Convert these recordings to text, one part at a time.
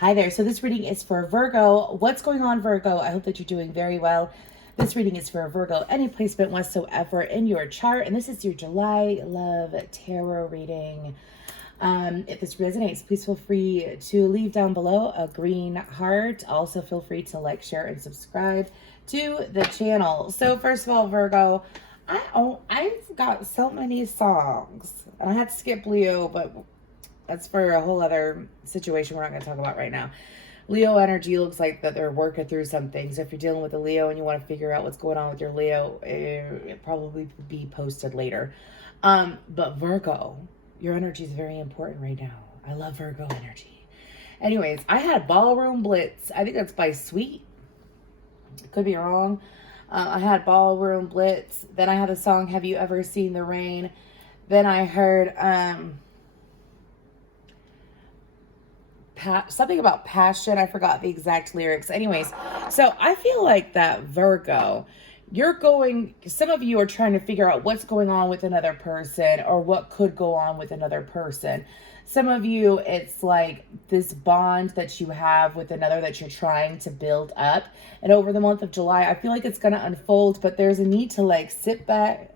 Hi there. So this reading is for Virgo. What's going on, Virgo? I hope that you're doing very well. This reading is for Virgo, any placement whatsoever in your chart. And this is your July Love Tarot reading. If this resonates, please feel free to leave down below a green heart. Also feel free to like, share, and subscribe to the channel. So first of all, Virgo, I've got so many songs. And I had to skip Leo, but that's for a whole other situation we're not going to talk about right now. Leo energy looks like that they're working through some things. If you're dealing with a Leo and you want to figure out what's going on with your Leo, it probably be posted later. But Virgo, your energy is very important right now. I love Virgo energy. Anyways, I had Ballroom Blitz. I think that's by Sweet. Could be wrong. I had Ballroom Blitz. Then I had the song Have You Ever Seen the Rain? Then I heard something about passion. I forgot the exact lyrics. Anyways, so I feel like that Virgo, some of you are trying to figure out what's going on with another person or what could go on with another person. Some of you, it's like this bond that you have with another that you're trying to build up. And over the month of July, I feel like it's going to unfold, but there's a need to like sit back,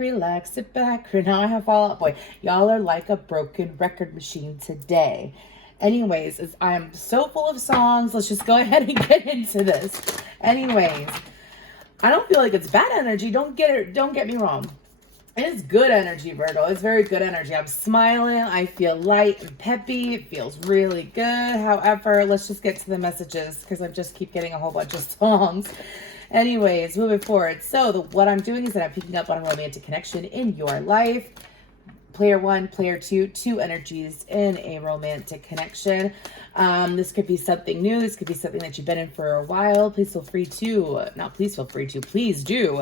relax, sit back. Now I have Fall Out Boy. Y'all are like a broken record machine today. Anyways, I'm so full of songs. Let's just go ahead and get into this. Anyways, I don't feel like it's bad energy. Don't get me wrong. It is good energy, Virgo. It's very good energy. I'm smiling. I feel light and peppy. It feels really good. However, let's just get to the messages because I just keep getting a whole bunch of songs. Anyways, moving forward. So what I'm doing is that I'm picking up on a romantic connection in your life. Player one, player two, two energies in a romantic connection. This could be something new. This could be something that you've been in for a while. Please do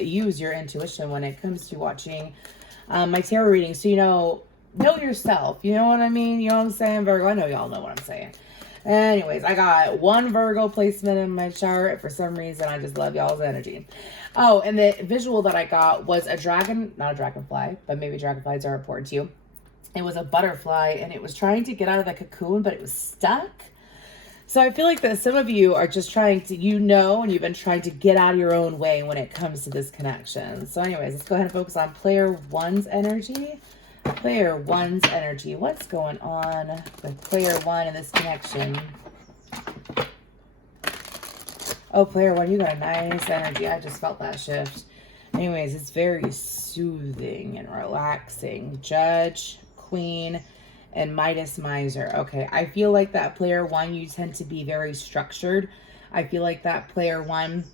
use your intuition when it comes to watching my tarot reading. So, know yourself. You know what I mean? You know what I'm saying, Virgo? I know y'all know what I'm saying. Anyways, I got one Virgo placement in my chart. For some reason, I just love y'all's energy. Oh, and the visual that I got was a dragon, not a dragonfly, but maybe dragonflies are important to you. It was a butterfly, and it was trying to get out of the cocoon, but it was stuck. So I feel like that some of you are just trying to, and you've been trying to get out of your own way when it comes to this connection. So anyways, let's go ahead and focus on player one's energy. Player one's energy. What's going on with player one in this connection? Oh, player one, you got a nice energy. I just felt that shift. Anyways, it's very soothing and relaxing. Judge, Queen, and Midas Miser. Okay, I feel like that player one, you tend to be very structured. I feel like that player one,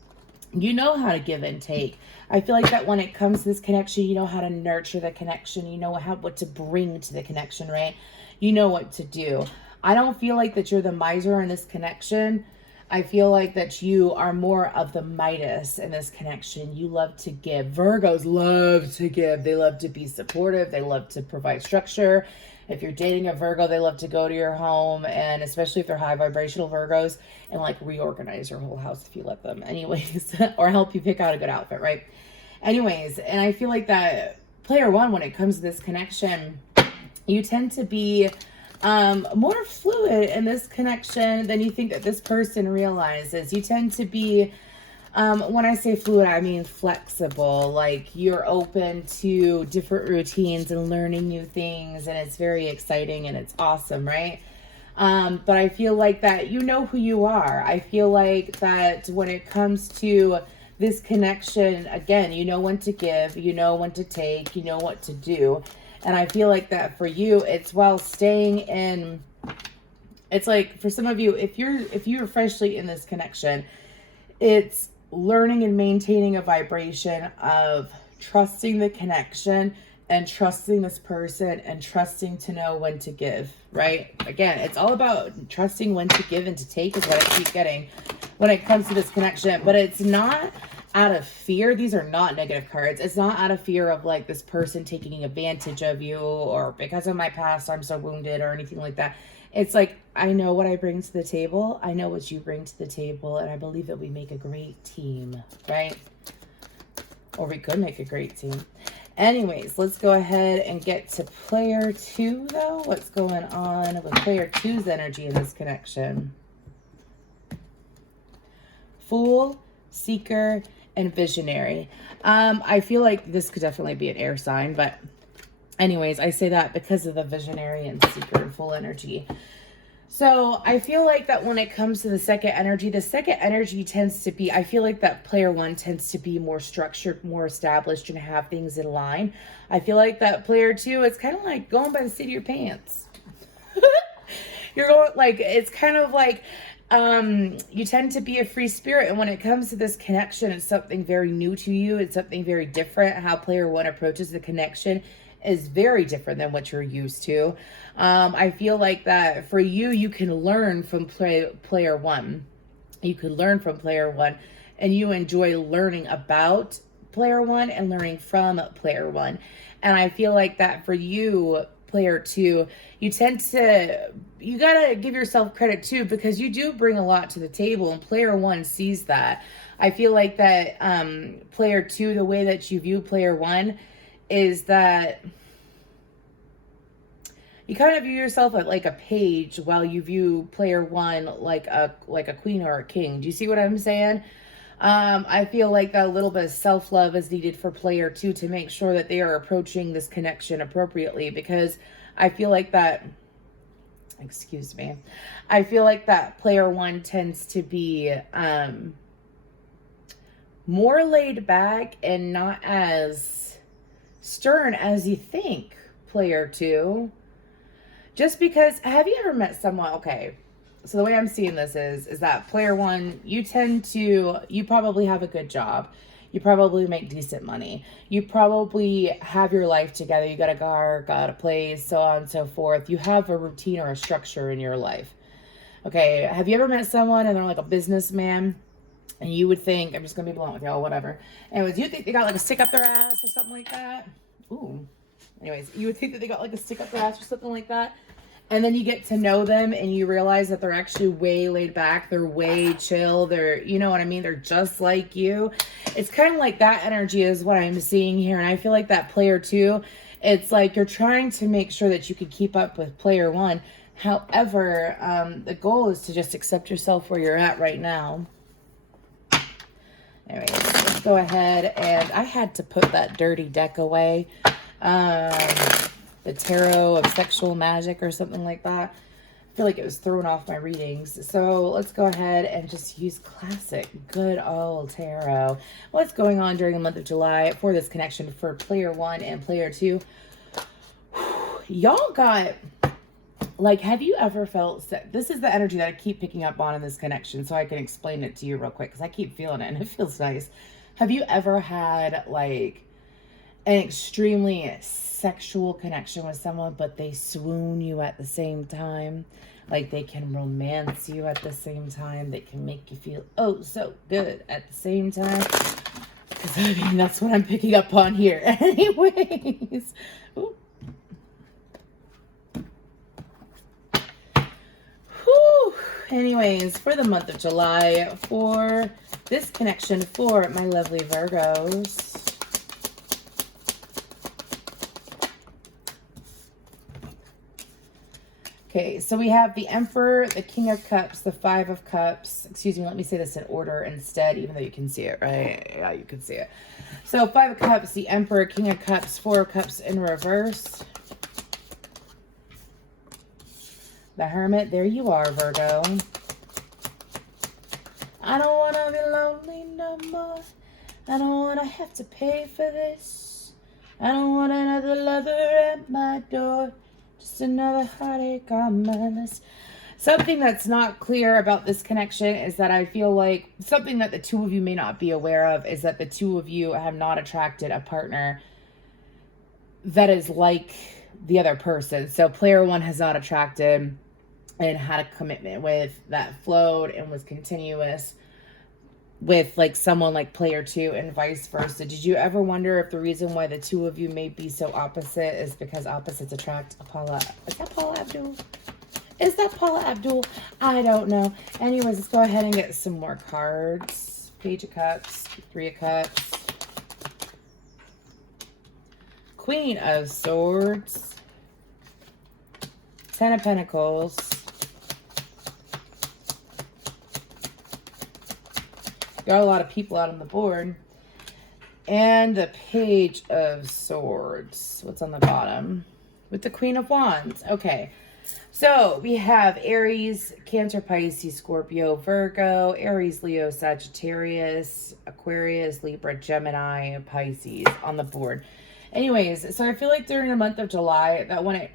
you know how to give and take. I feel like that when it comes to this connection, you know how to nurture the connection. You know what to bring to the connection, right? You know what to do. I don't feel like that you're the miser in this connection. I feel like that you are more of the Midas in this connection. You love to give. Virgos love to give. They love to be supportive. They love to provide structure. If you're dating a Virgo, they love to go to your home, and especially if they're high vibrational Virgos, and like reorganize your whole house if you let them. Anyways, or help you pick out a good outfit, right? Anyways, and I feel like that player one, when it comes to this connection, you tend to be more fluid in this connection than you think that this person realizes. You tend to be, when I say fluid, I mean flexible. Like you're open to different routines and learning new things, and it's very exciting and it's awesome, right? But I feel like that you know who you are. I feel like that when it comes to this connection, again, you know when to give, you know when to take, you know what to do. And I feel like that for you, it's while staying in, it's like for some of you, if you're freshly in this connection, it's learning and maintaining a vibration of trusting the connection and trusting this person and trusting to know when to give, right? Again, it's all about trusting when to give and to take is what I keep getting when it comes to this connection. But it's not out of fear. These are not negative cards. It's not out of fear of like this person taking advantage of you or because of my past I'm so wounded or anything like that. It's like, I know what I bring to the table. I know what you bring to the table. And I believe that we make a great team, right? Or we could make a great team. Anyways, let's go ahead and get to player 2, though. What's going on with player 2's energy in this connection? Fool, seeker, and visionary. I feel like this could definitely be an air sign, but anyways, I say that because of the visionary and seeker and full energy. So I feel like that when it comes to the second energy tends to be, I feel like that player 1 tends to be more structured, more established, and have things in line. I feel like that player 2, it's kind of like going by the seat of your pants. You're going, like, it's kind of like, you tend to be a free spirit. And when it comes to this connection, it's something very new to you. It's something very different. How player 1 approaches the connection is very different than what you're used to. I feel like that for you, you can learn from player 1. You could learn from player 1, and you enjoy learning about player 1 and learning from player 1. And I feel like that for you, player 2, you gotta give yourself credit too, because you do bring a lot to the table, and player 1 sees that. I feel like that player 2, the way that you view player 1 is that you kind of view yourself like a page, while you view player 1 like a queen or a king. Do you see what I'm saying? I feel like a little bit of self-love is needed for player 2 to make sure that they are approaching this connection appropriately, because I feel like that, excuse me, I feel like that player 1 tends to be more laid back and not as stern as you think, player 2. Just because, have you ever met someone, okay, so the way I'm seeing this is that player 1, you probably have a good job. You probably make decent money. You probably have your life together. You got a car, got a place, so on and so forth. You have a routine or a structure in your life. Okay, have you ever met someone and they're like a businessman? And you would think, I'm just going to be blunt with y'all, whatever. Anyways, you think they got like a stick up their ass or something like that? Ooh. Anyways, you would think that they got like a stick up their ass or something like that. And then you get to know them and you realize that they're actually way laid back. They're way chill. They're, you know what I mean? They're just like you. It's kind of like that energy is what I'm seeing here. And I feel like that player 2, it's like you're trying to make sure that you can keep up with player 1. However, the goal is to just accept yourself where you're at right now. Anyways, let's go ahead. And I had to put that dirty deck away. The Tarot of Sexual Magic or something like that. I feel like it was throwing off my readings. So let's go ahead and just use classic, good old tarot. What's going on during the month of July for this connection for player 1 and player 2? Y'all got, like, have you ever felt, this is the energy that I keep picking up on in this connection, so I can explain it to you real quick, because I keep feeling it and it feels nice. Have you ever had, like, an extremely sexual connection with someone, but they swoon you at the same time? Like, they can romance you at the same time. They can make you feel, oh, so good at the same time. Because, I mean, that's what I'm picking up on here. Anyways. Ooh. Whew. Anyways, for the month of July, for this connection for my lovely Virgos. Okay, so we have the Emperor, the King of Cups, the Five of Cups. Excuse me, let me say this in order instead, even though you can see it, right? Yeah, you can see it. So Five of Cups, the Emperor, King of Cups, Four of Cups in reverse. The Hermit, there you are, Virgo. I don't want to be lonely no more. I don't want to have to pay for this. I don't want another lover at my door. Just another heartache on my list. Something that's not clear about this connection is that I feel like something that the two of you may not be aware of is that the two of you have not attracted a partner that is like the other person. So player 1 has not attracted and had a commitment with that flowed and was continuous with like someone like player 2 and vice versa. Did you ever wonder if the reason why the two of you may be so opposite is because opposites attract? Is that Paula Abdul? Is that Paula Abdul? I don't know. Anyways, let's go ahead and get some more cards. Page of Cups, Three of Cups, Queen of Swords, Ten of Pentacles, got a lot of people out on the board, and the Page of Swords. What's on the bottom? With the Queen of Wands. Okay. So we have Aries, Cancer, Pisces, Scorpio, Virgo, Aries, Leo, Sagittarius, Aquarius, Libra, Gemini, Pisces on the board. Anyways, so I feel like during the month of July, that when it...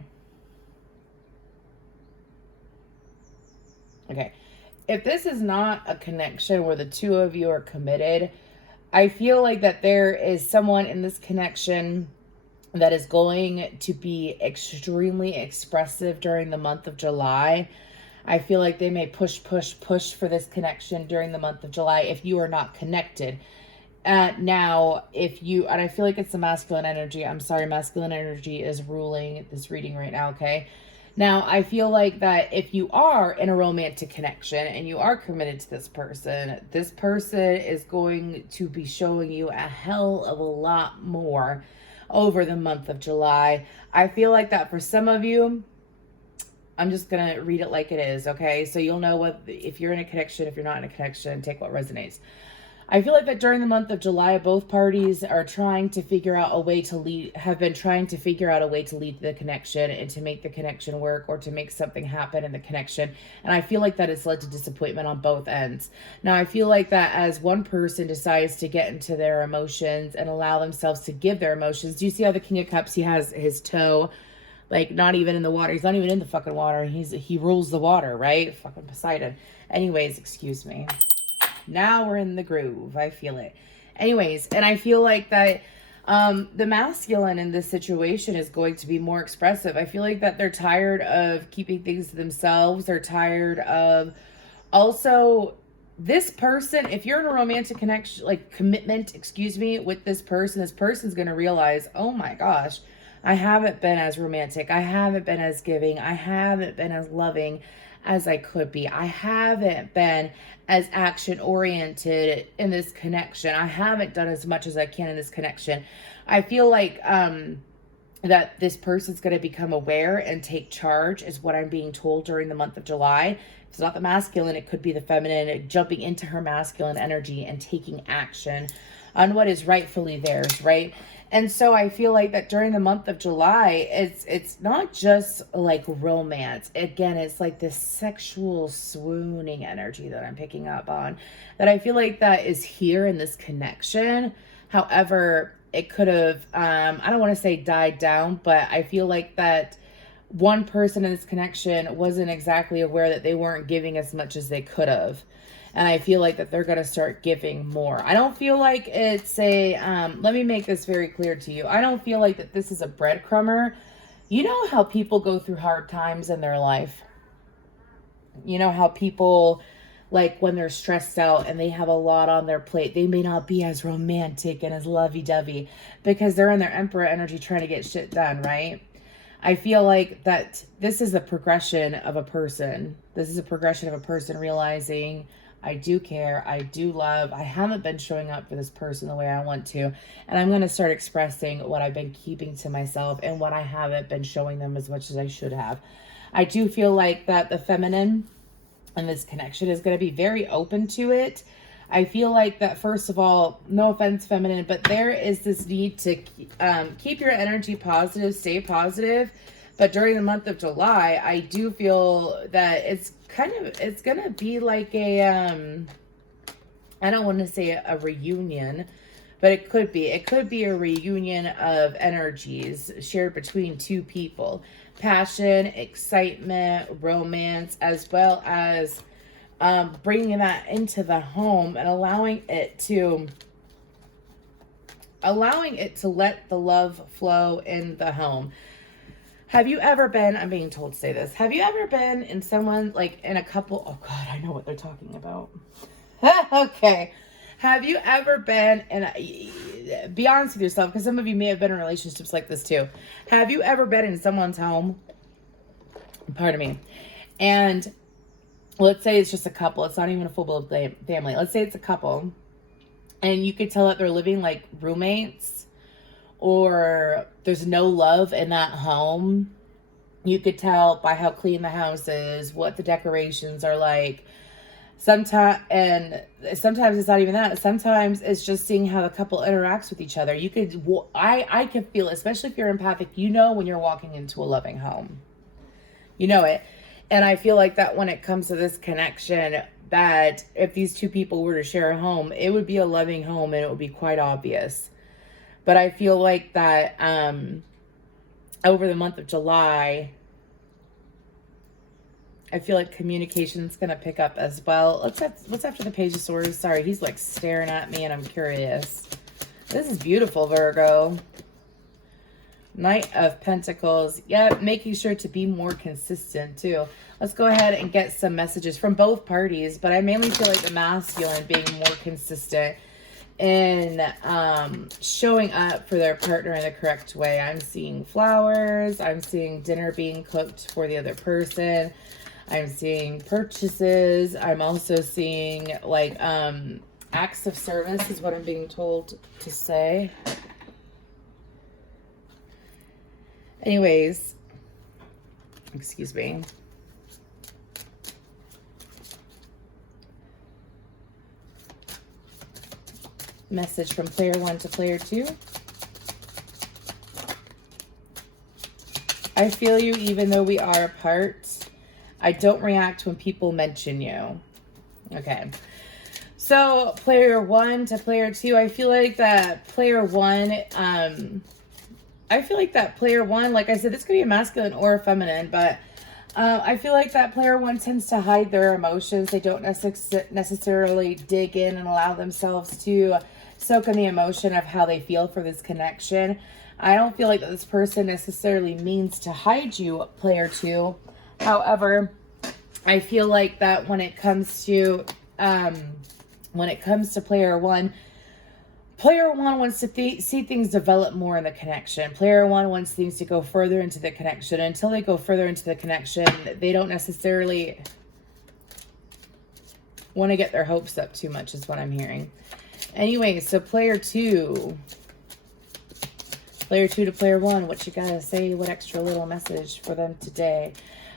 Okay. If this is not a connection where the two of you are committed, I feel like that there is someone in this connection that is going to be extremely expressive during the month of July. I feel like they may push for this connection during the month of July if you are not connected. Now, if you, and I feel like it's the masculine energy. I'm sorry, masculine energy is ruling this reading right now, okay? Now, I feel like that if you are in a romantic connection and you are committed to this person is going to be showing you a hell of a lot more over the month of July. I feel like that for some of you, I'm just going to read it like it is, okay? So you'll know what, if you're in a connection, if you're not in a connection, take what resonates. I feel like that during the month of July, both parties are trying to figure out a way to lead, have been trying to figure out a way to lead the connection and to make the connection work or to make something happen in the connection. And I feel like that has led to disappointment on both ends. Now, I feel like that as one person decides to get into their emotions and allow themselves to give their emotions, do you see how the King of Cups, he has his toe, like, not even in the water. He's not even in the fucking water. He rules the water, right? Fucking Poseidon. Anyways, excuse me. Now we're in the groove. I feel it. Anyways, and I feel like that the masculine in this situation is going to be more expressive. I feel like that they're tired of keeping things to themselves. They're tired of also this person. If you're in a romantic connection, like commitment, excuse me, with this person's going to realize, oh my gosh, I haven't been as romantic. I haven't been as giving. I haven't been as loving as I could be. I haven't been as action oriented in this connection. I haven't done as much as I can in this connection. I feel like that this person's going to become aware and take charge is what I'm being told during the month of July. If it's not the masculine, it could be the feminine jumping into her masculine energy and taking action on what is rightfully theirs, right? And so I feel like that during the month of July, it's not just like romance. Again, it's like this sexual swooning energy that I'm picking up on, that I feel like that is here in this connection. However, it could have, I don't want to say died down, but I feel like that one person in this connection wasn't exactly aware that they weren't giving as much as they could have. And I feel like that they're going to start giving more. I don't feel like it's a, let me make this very clear to you. I don't feel like that this is a breadcrumber. You know how people go through hard times in their life? You know how people, like when they're stressed out and they have a lot on their plate, they may not be as romantic and as lovey-dovey because they're in their emperor energy trying to get shit done, right? I feel like that this is a progression of a person. This is a progression of a person realizing, I do care, I do love, I haven't been showing up for this person the way I want to, and I'm going to start expressing what I've been keeping to myself and what I haven't been showing them as much as I should have. I do feel like that the feminine in this connection is going to be very open to it. I feel like that, first of all, no offense, feminine, but there is this need to keep your energy positive, stay positive. But during the month of July, I do feel that it's going to be like a, I don't want to say a reunion, but it could be. It could be a reunion of energies shared between two people. Passion, excitement, romance, as well as bringing that into the home and allowing it to let the love flow in the home. Have you ever been, I'm being told to say this, have you ever been in someone, like in a couple, oh God, I know what they're talking about. Okay. Have you ever been in, be honest with yourself, because some of you may have been in relationships like this too. Have you ever been in someone's home, pardon me, and let's say it's just a couple, it's not even a full-blown family. Let's say it's a couple, and you could tell that they're living like roommates, or there's no love in that home. You could tell by how clean the house is, what the decorations are like. Sometimes it's not even that. Sometimes it's just seeing how the couple interacts with each other. You could, I can feel, especially if you're empathic, you know when you're walking into a loving home. You know it. And I feel like that when it comes to this connection, that if these two people were to share a home, it would be a loving home and it would be quite obvious. But I feel like that over the month of July, I feel like communication's going to pick up as well. What's after the Page of Swords? Sorry, he's like staring at me and I'm curious. This is beautiful, Virgo. Knight of Pentacles. Yeah, making sure to be more consistent too. Let's go ahead and get some messages from both parties. But I mainly feel like the masculine being more consistent in showing up for their partner in the correct way. I'm seeing flowers. I'm seeing dinner being cooked for the other person. I'm seeing purchases. I'm also seeing like acts of service is what I'm being told to say. Anyways, excuse me. Message from player 1 to player 2. I feel you even though we are apart. I don't react when people mention you. Okay. So, player 1 to player 2, I feel like that player 1, like I said, this could be a masculine or a feminine, but I feel like that player 1 tends to hide their emotions. They don't necessarily dig in and allow themselves to soak in the emotion of how they feel for this connection. I don't feel like that this person necessarily means to hide you, player 2. However, I feel like that when it comes to player 1 wants to see things develop more in the connection. Player 1 wants things to go further into the connection. Until they go further into the connection, they don't necessarily want to get their hopes up too much is what I'm hearing. Anyway, so player 2 to player 1, what you gotta say? What extra little message for them today?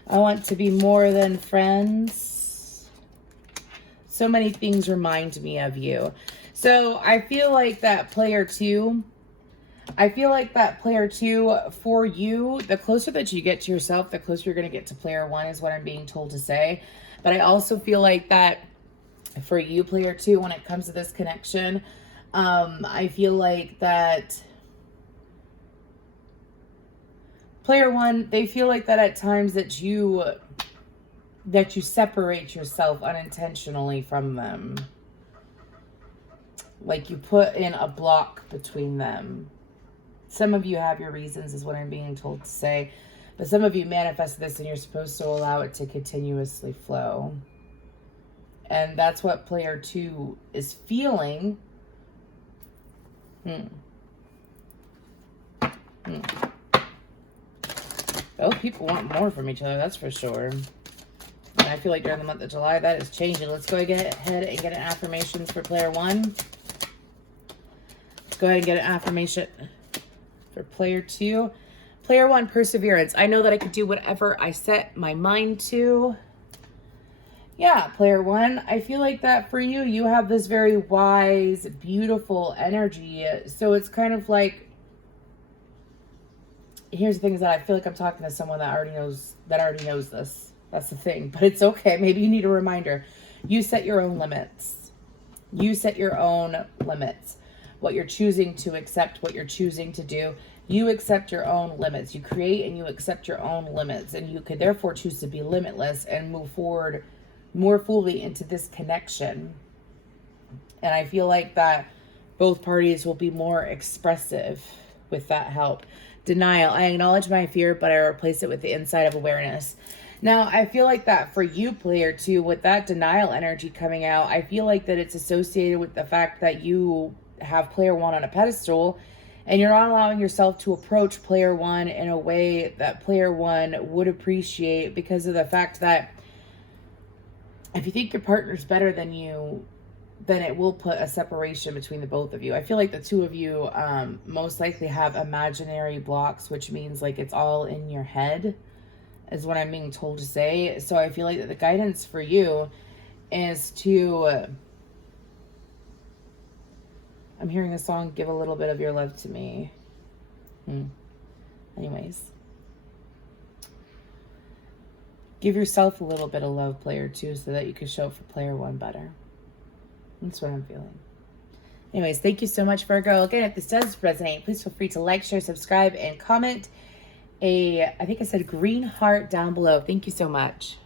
I want to be more than friends. So many things remind me of you. So I feel like that player 2, for you, the closer that you get to yourself, the closer you're going to get to player 1 is what I'm being told to say. But I also feel like that for you, player 2, when it comes to this connection, I feel like that player 1, they feel like that at times that you separate yourself unintentionally from them. Like you put in a block between them. Some of you have your reasons is what I'm being told to say. But some of you manifest this and you're supposed to allow it to continuously flow. And that's what player 2 is feeling. Both people want more from each other, that's for sure. And I feel like during the month of July, that is changing. Let's go ahead and get an affirmation for player 1. Let's go ahead and get an affirmation for player 2. Player 1, perseverance. I know that I could do whatever I set my mind to. Yeah, player 1, I feel like that for you, you have this very wise, beautiful energy. So it's kind of like, here's the things that I feel like I'm talking to someone that already knows this. That's the thing, but it's okay. Maybe you need a reminder. You set your own limits. You set your own limits. What you're choosing to accept, what you're choosing to do. You accept your own limits. You create and you accept your own limits, and you could therefore choose to be limitless and move forward more fully into this connection. And I feel like that both parties will be more expressive with that help. Denial. I acknowledge my fear, but I replace it with the insight of awareness. Now, I feel like that for you, player 2, with that denial energy coming out, I feel like that it's associated with the fact that you have player 1 on a pedestal and you're not allowing yourself to approach player 1 in a way that player 1 would appreciate, because of the fact that if you think your partner's better than you, then it will put a separation between the both of you. I feel like the two of you most likely have imaginary blocks, which means like it's all in your head, is what I'm being told to say. So I feel like that the guidance for you is to... I'm hearing a song, Give a Little Bit of Your Love to Me. Anyways. Give yourself a little bit of love, player 2, so that you can show up for player 1 better. That's what I'm feeling. Anyways, thank you so much, Virgo. Again, if this does resonate, please feel free to like, share, subscribe, and comment I think I said green heart down below. Thank you so much.